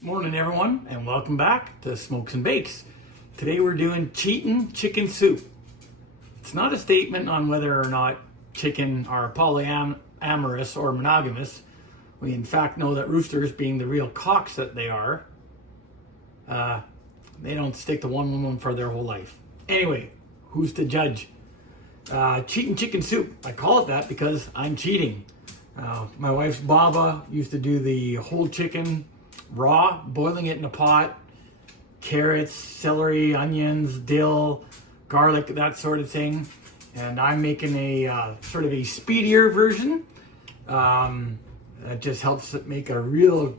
Morning everyone, and welcome back to Smokes and Bakes. Today we're doing cheatin' chicken soup. It's not a statement on whether or not chicken are polyamorous or monogamous. We in fact know that roosters, being the real cocks that they are, they don't stick to one woman for their whole life. Anyway, who's to judge? Cheatin' chicken soup. I call it that because I'm cheating. My wife's Baba used to do the whole chicken raw, boiling it in a pot, carrots, celery, onions, dill, garlic, that sort of thing. And I'm making a sort of a speedier version. That just helps it make a real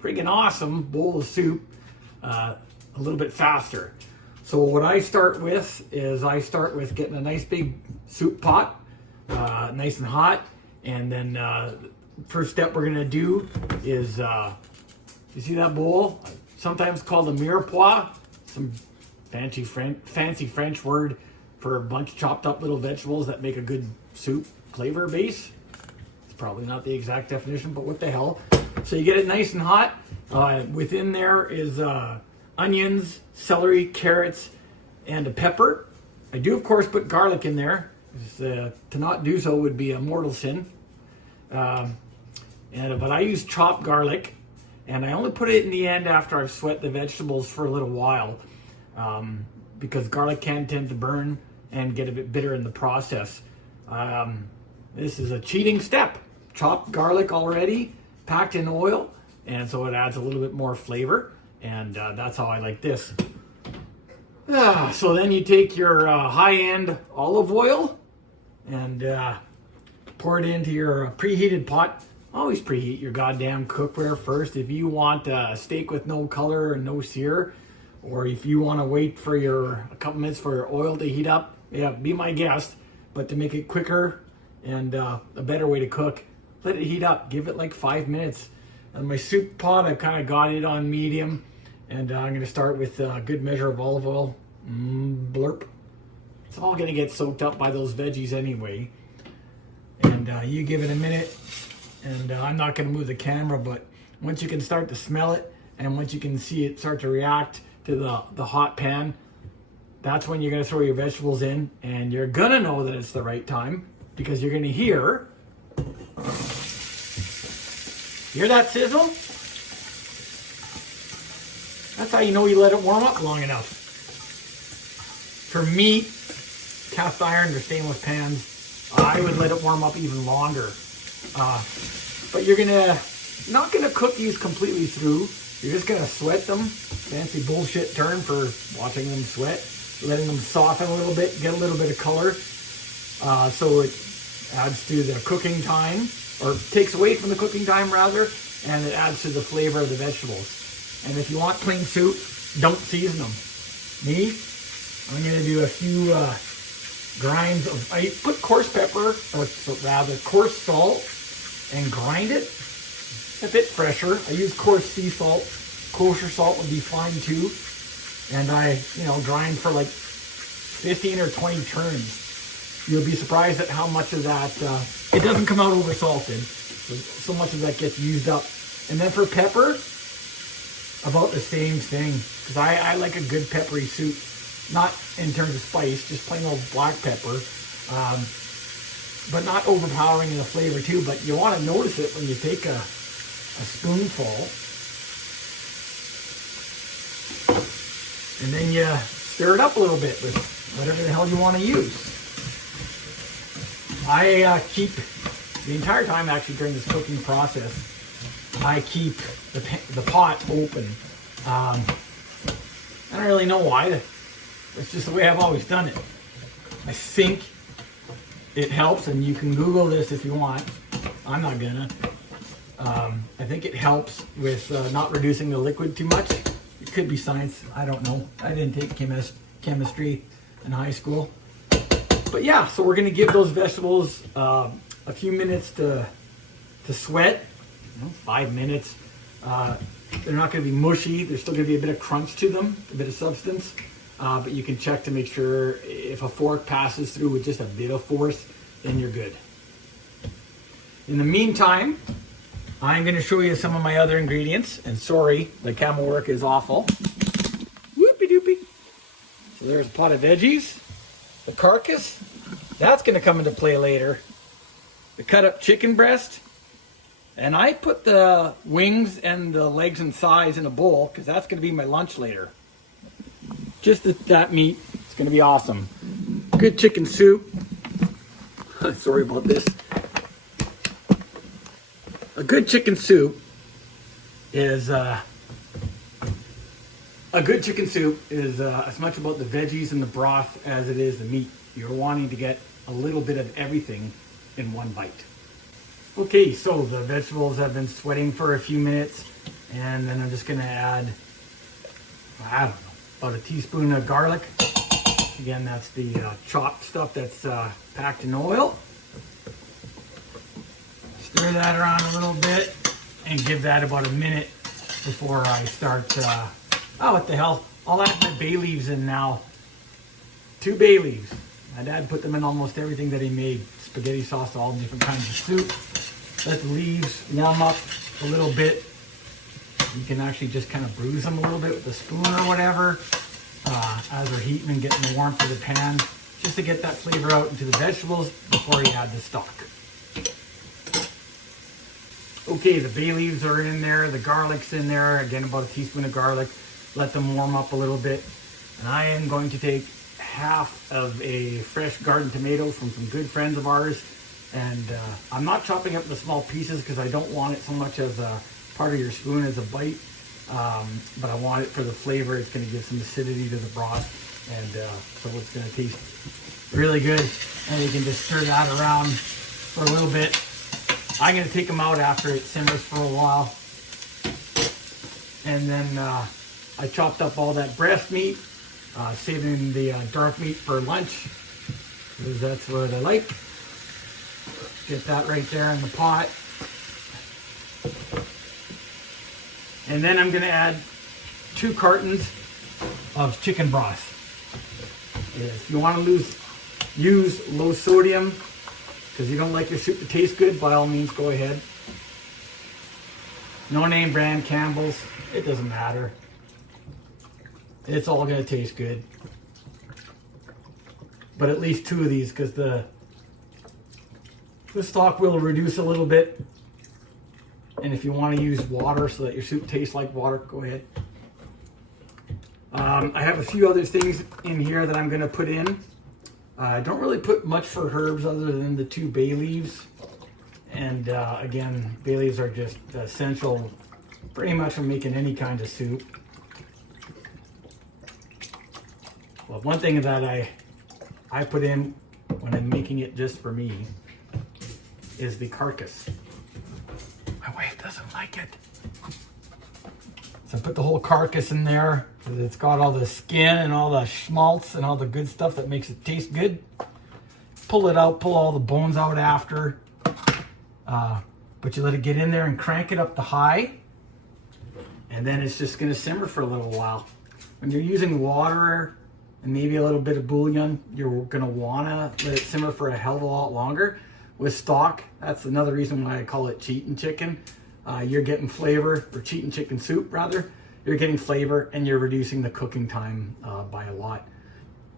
friggin' awesome bowl of soup a little bit faster. So what I start with is getting a nice big soup pot, nice and hot. And then first step we're gonna do is, you see that bowl? Sometimes called a mirepoix, some fancy French word for a bunch of chopped up little vegetables that make a good soup flavor base. It's probably not the exact definition, but what the hell. So you get it nice and hot. Within there is onions, celery, carrots, and a pepper. I do of course put garlic in there. To not do so would be a mortal sin. But I use chopped garlic, and I only put it in the end after I've sweat the vegetables for a little while, because garlic can tend to burn and get a bit bitter in the process. This is a cheating step. Chopped garlic already, packed in oil, and so it adds a little bit more flavor, and that's how I like this. So then you take your high-end olive oil and pour it into your preheated pot. Always preheat your goddamn cookware first. If you want a steak with no color and no sear, or if you want to wait for a couple minutes for your oil to heat up, yeah, be my guest. But to make it quicker and a better way to cook, let it heat up. Give it like 5 minutes. And my soup pot, I've kind of got it on medium, and I'm going to start with a good measure of olive oil. Blurp. It's all going to get soaked up by those veggies anyway. And you give it a minute, and I'm not going to move the camera, but once you can start to smell it, and once you can see it start to react to the hot pan, that's when you're going to throw your vegetables in, and you're going to know that it's the right time, because you're going to hear that sizzle? That's how you know you let it warm up long enough. For meat, cast iron or stainless pans, I would let it warm up even longer. But you're not gonna cook these completely through. You're just gonna sweat them. Fancy bullshit term for watching them sweat. Letting them soften a little bit, get a little bit of color. So it adds to the cooking time, or takes away from the cooking time rather, and it adds to the flavor of the vegetables. And if you want plain soup, don't season them. Me, I'm gonna do a few grinds of, I put coarse pepper, or rather coarse salt, and grind it a bit fresher. I use coarse sea salt. Kosher salt would be fine too. And I, grind for like 15 or 20 turns. You'll be surprised at how much of that, it doesn't come out over salted. So much of that gets used up. And then for pepper, about the same thing. Because I like a good peppery soup. Not in terms of spice, just plain old black pepper. But not overpowering in the flavor too. But you want to notice it when you take a spoonful. And then you stir it up a little bit with whatever the hell you want to use. I keep, the entire time actually during this cooking process, I keep the pot open. I don't really know why. It's just the way I've always done it. I think it helps, and you can Google this if you want. I'm not gonna. I think it helps with not reducing the liquid too much. It could be science, I don't know. I didn't take chemistry in high school. But yeah, so we're gonna give those vegetables a few minutes to sweat. 5 minutes. They're not gonna be mushy. There's still gonna be a bit of crunch to them, a bit of substance. But you can check to make sure if a fork passes through with just a bit of force, then you're good. In the meantime, I'm going to show you some of my other ingredients. And sorry, the camera work is awful. Whoopie doopie. So there's a pot of veggies. The carcass, that's going to come into play later. The cut up chicken breast. And I put the wings and the legs and thighs in a bowl because that's going to be my lunch later. Just that meat, it's going to be awesome. Good chicken soup. Sorry about this. A good chicken soup is as much about the veggies and the broth as it is the meat. You're wanting to get a little bit of everything in one bite. Okay, so the vegetables have been sweating for a few minutes, and then I'm just going to add, I don't know, about a teaspoon of garlic. Again, that's the chopped stuff that's packed in oil. Stir that around a little bit and give that about a minute before I start, oh, what the hell, I'll add my bay leaves in now. 2 bay leaves. My dad put them in almost everything that he made. Spaghetti sauce, all different kinds of soup. Let the leaves warm up a little bit. You can actually just kind of bruise them a little bit with a spoon or whatever as they're heating and getting the warmth of the pan, just to get that flavor out into the vegetables before you add the stock. Okay, the bay leaves are in there, the garlic's in there, again about a teaspoon of garlic. Let them warm up a little bit. And I am going to take half of a fresh garden tomato from some good friends of ours. And I'm not chopping up the small pieces because I don't want it so much as a part of your spoon as a bite. But I want it for the flavor. It's going to give some acidity to the broth. And so it's going to taste really good. And you can just stir that around for a little bit. I'm going to take them out after it simmers for a while. And then I chopped up all that breast meat, saving the dark meat for lunch, because that's what I like. Get that right there in the pot. And then I'm going to add 2 cartons of chicken broth. If you want to use low sodium, because you don't like your soup to taste good, by all means go ahead. No name brand, Campbell's, it doesn't matter. It's all going to taste good. But at least 2 of these, because the stock will reduce a little bit. And if you want to use water so that your soup tastes like water, go ahead. I have a few other things in here that I'm going to put in. I don't really put much for herbs other than the 2 bay leaves. And again, bay leaves are just essential pretty much for making any kind of soup. Well, one thing that I put in when I'm making it just for me is the carcass. My wife doesn't like it. So I put the whole carcass in there because it's got all the skin and all the schmaltz and all the good stuff that makes it taste good. Pull it out, pull all the bones out after. But you let it get in there and crank it up to high. And then it's just going to simmer for a little while. When you're using water and maybe a little bit of bouillon, you're going to want to let it simmer for a hell of a lot longer. With stock, that's another reason why I call it cheating chicken. You're getting flavor, or cheating chicken soup rather. You're getting flavor and you're reducing the cooking time by a lot.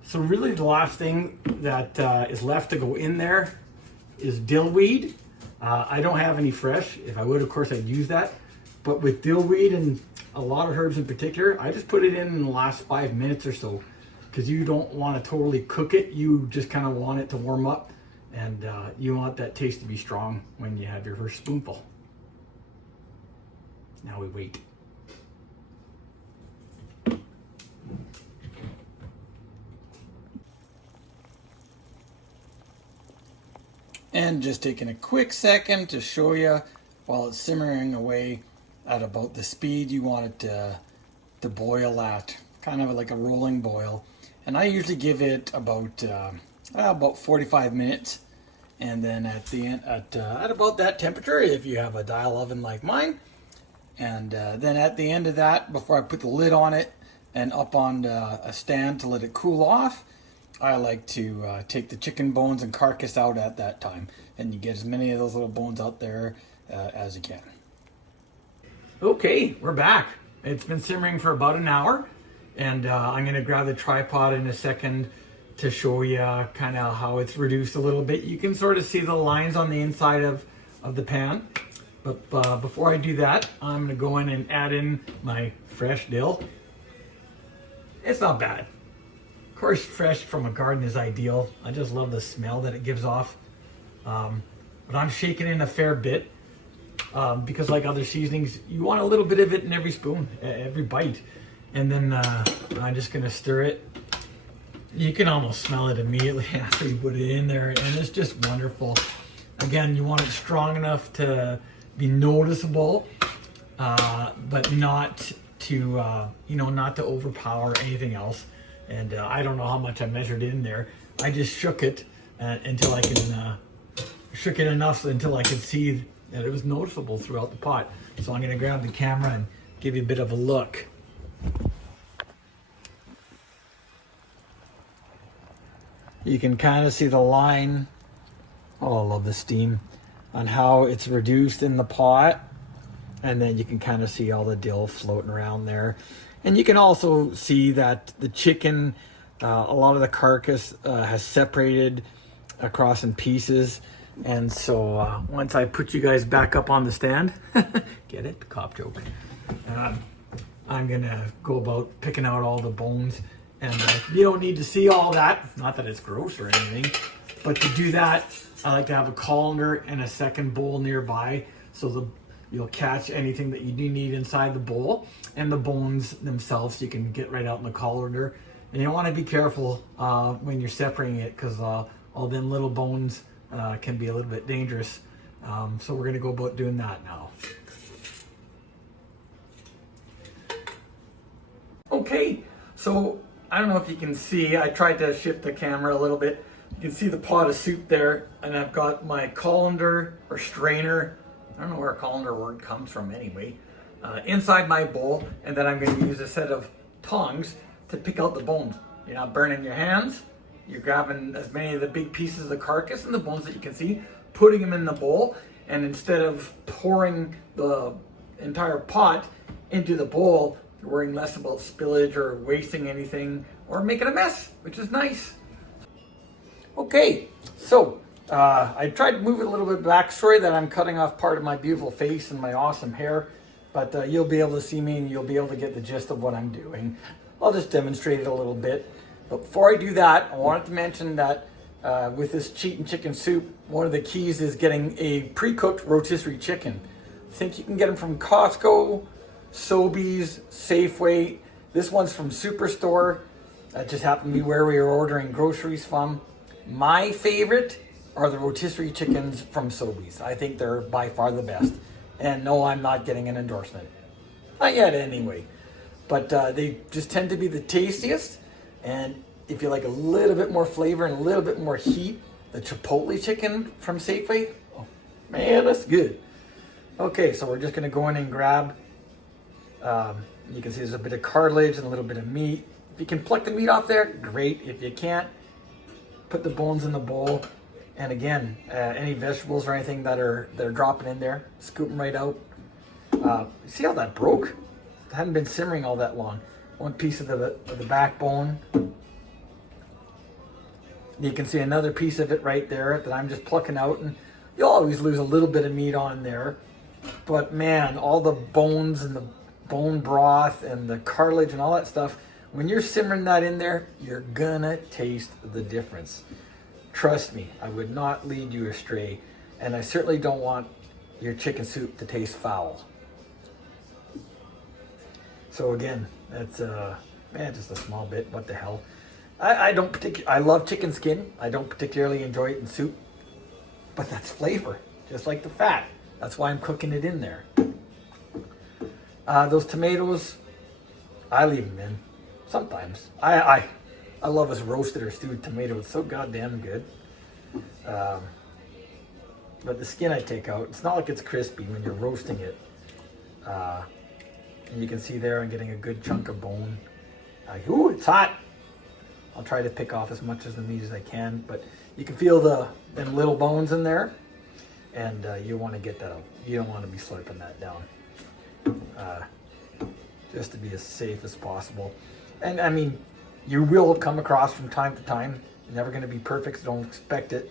So really the last thing that is left to go in there is dill weed. I don't have any fresh. If I would, of course, I'd use that. But with dill weed and a lot of herbs in particular, I just put it in the last 5 minutes or so, because you don't want to totally cook it. You just kind of want it to warm up, and you want that taste to be strong when you have your first spoonful. Now we wait. And just taking a quick second to show you while it's simmering away at about the speed you want it to boil at, kind of like a rolling boil. And I usually give it about 45 minutes. And then at the end, at about that temperature, if you have a dial oven like mine, and then at the end of that, before I put the lid on it and up on a stand to let it cool off, I like to take the chicken bones and carcass out at that time, and you get as many of those little bones out there as you can. Okay, we're back. It's been simmering for about an hour, and I'm gonna grab the tripod in a second to show you kind of how it's reduced a little bit. You can sort of see the lines on the inside of the pan. But before I do that, I'm gonna go in and add in my fresh dill. It's not bad. Of course, fresh from a garden is ideal. I just love the smell that it gives off. But I'm shaking in a fair bit. Because like other seasonings, you want a little bit of it in every spoon, every bite. And then I'm just gonna stir it. You can almost smell it immediately after you put it in there, and it's just wonderful. Again, you want it strong enough to be noticeable, but not to, not to overpower anything else. And I don't know how much I measured in there. I just shook it until I can, shook it enough until I could see that it was noticeable throughout the pot. So I'm gonna grab the camera and give you a bit of a look. You can kind of see the line, oh, I love the steam, on how it's reduced in the pot. And then you can kind of see all the dill floating around there. And you can also see that the chicken, a lot of the carcass has separated across in pieces. And so once I put you guys back up on the stand, get it? Cop joke. I'm gonna go about picking out all the bones. And you don't need to see all that. Not that it's gross or anything. But to do that, I like to have a colander and a second bowl nearby. So you'll catch anything that you do need inside the bowl. And the bones themselves, you can get right out in the colander. And you want to be careful when you're separating it, because all them little bones can be a little bit dangerous. So we're going to go about doing that now. Okay, so I don't know if you can see, I tried to shift the camera a little bit. You can see the pot of soup there, and I've got my colander or strainer, I don't know where a colander word comes from anyway, inside my bowl, and then I'm going to use a set of tongs to pick out the bones. You're not burning your hands. You're grabbing as many of the big pieces of the carcass and the bones that you can see, putting them in the bowl, and instead of pouring the entire pot into the bowl, you're worrying less about spillage or wasting anything or making a mess, which is nice. Okay, so I tried to move it a little bit back. Sorry that I'm cutting off part of my beautiful face and my awesome hair, but you'll be able to see me and you'll be able to get the gist of what I'm doing. I'll just demonstrate it a little bit. But before I do that, I wanted to mention that with this Cheatin' Chicken soup, one of the keys is getting a pre-cooked rotisserie chicken. I think you can get them from Costco, Sobeys, Safeway. This one's from Superstore. That just happened to be where we were ordering groceries from. My favorite are the rotisserie chickens from Sobeys. I think they're by far the best. And no, I'm not getting an endorsement. Not yet anyway. But they just tend to be the tastiest. And if you like a little bit more flavor and a little bit more heat, the Chipotle chicken from Safeway, oh man, that's good. Okay, so we're just gonna go in and grab, you can see there's a bit of cartilage and a little bit of meat. If you can pluck the meat off there, great. If you can't, put the bones in the bowl. And again, any vegetables or anything that are dropping in there, scoop them right out. See how that broke? It hadn't been simmering all that long. One piece of the backbone. You can see another piece of it right there that I'm just plucking out, and you'll always lose a little bit of meat on there. But man, all the bones and the bone broth and the cartilage and all that stuff, when you're simmering that in there, you're gonna taste the difference. Trust me, I would not lead you astray, and I certainly don't want your chicken soup to taste foul. So again, that's just a small bit. What the hell? I love chicken skin. I don't particularly enjoy it in soup, but that's flavor, just like the fat. That's why I'm cooking it in there. Those tomatoes, I leave them in sometimes. I love a roasted or stewed tomato. It's so goddamn good. But the skin I take out. It's not like it's crispy when you're roasting it. And you can see there I'm getting a good chunk of bone. Ooh, it's hot. I'll try to pick off as much of the meat as I can, but you can feel them little bones in there, and you want to get that out. You don't want to be slurping that down. just to be as safe as possible. And I mean, you will come across from time to time. You're never going to be perfect, so don't expect it.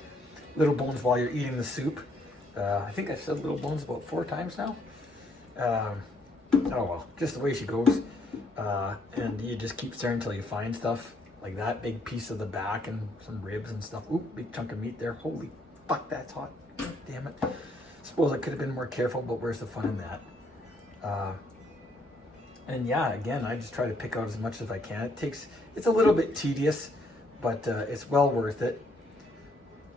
Little bones while you're eating the soup. I think I've said little bones about 4 times now. Oh well, just the way she goes. And you just keep staring until you find stuff like that big piece of the back and some ribs and stuff. Ooh, big chunk of meat there. Holy fuck, that's hot. God damn it. Suppose I could have been more careful, but where's the fun in that? And yeah, again, I just try to pick out as much as I can. It's a little bit tedious, but it's well worth it.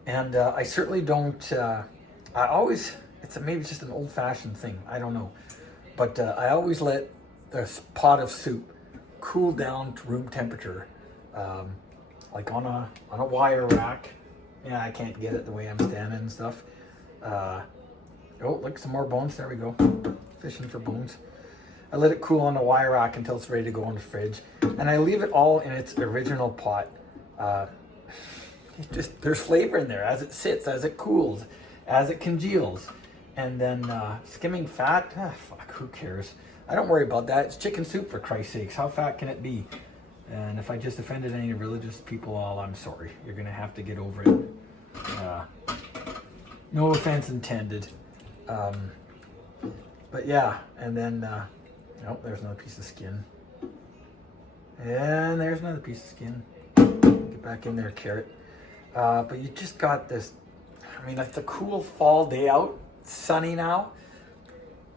And I certainly don't, maybe it's just an old-fashioned thing, I don't know. But I always let the pot of soup cool down to room temperature, like on a wire rack. Yeah, I can't get it the way I'm standing and stuff. Oh, look, some more bones. There we go. Fishing for bones. I let it cool on the wire rack until it's ready to go in the fridge. And I leave it all in its original pot. There's flavor in there as it sits, as it cools, as it congeals. And then skimming fat, fuck, who cares? I don't worry about that. It's chicken soup, for Christ's sakes. How fat can it be? And if I just offended any religious people, I'm sorry. You're going to have to get over it. No offense intended. But yeah, and then, oh, there's another piece of skin. And there's another piece of skin. Get back in there, carrot. But you just got this, I mean, it's a cool fall day out. It's sunny now.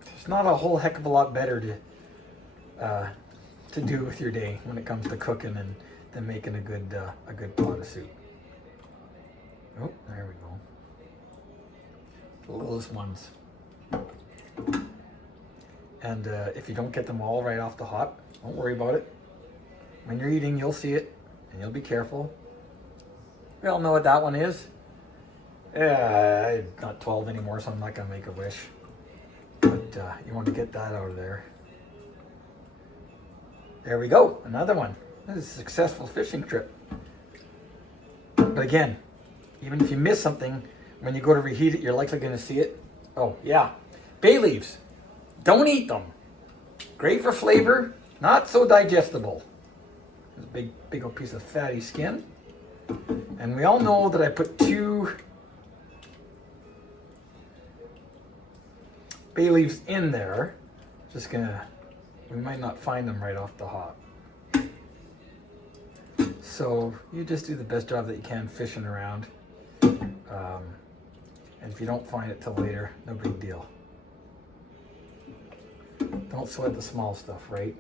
There's not a whole heck of a lot better to do with your day when it comes to cooking and than making a good pot of soup. Oh, there we go. The littlest ones. And if you don't get them all right off the hop, don't worry about it. When you're eating, you'll see it, and you'll be careful. We all know what that one is. I'm not 12 anymore, so I'm not gonna make a wish. But you want to get that out of there. There we go, another one. This is a successful fishing trip. But again, even if you miss something, when you go to reheat it, you're likely gonna see it. Oh yeah, bay leaves. Don't eat them. Great for flavor, not so digestible. There's a big old piece of fatty skin. And we all know that I put 2 bay leaves in there. We might not find them right off the hop. So you just do the best job that you can fishing around. And if you don't find it till later, no big deal. Don't sweat the small stuff, right?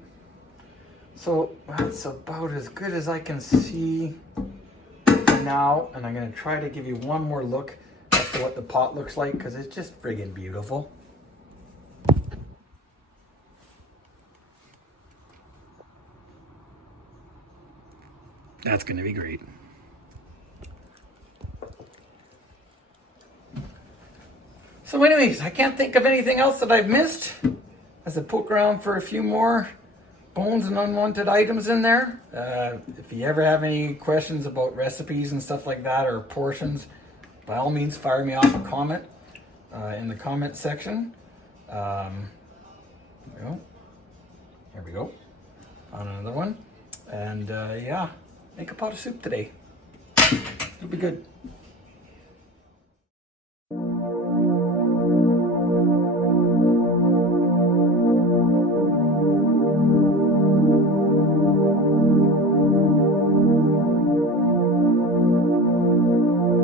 So that's about as good as I can see for now. And I'm gonna try to give you one more look as to what the pot looks like, because it's just friggin' beautiful. That's gonna be great. So anyways, I can't think of anything else that I've missed. As I poke around for a few more bones and unwanted items in there. If you ever have any questions about recipes and stuff like that, or portions, by all means fire me off a comment in the comment section. There we go. On another one. And yeah, make a pot of soup today. It'll be good.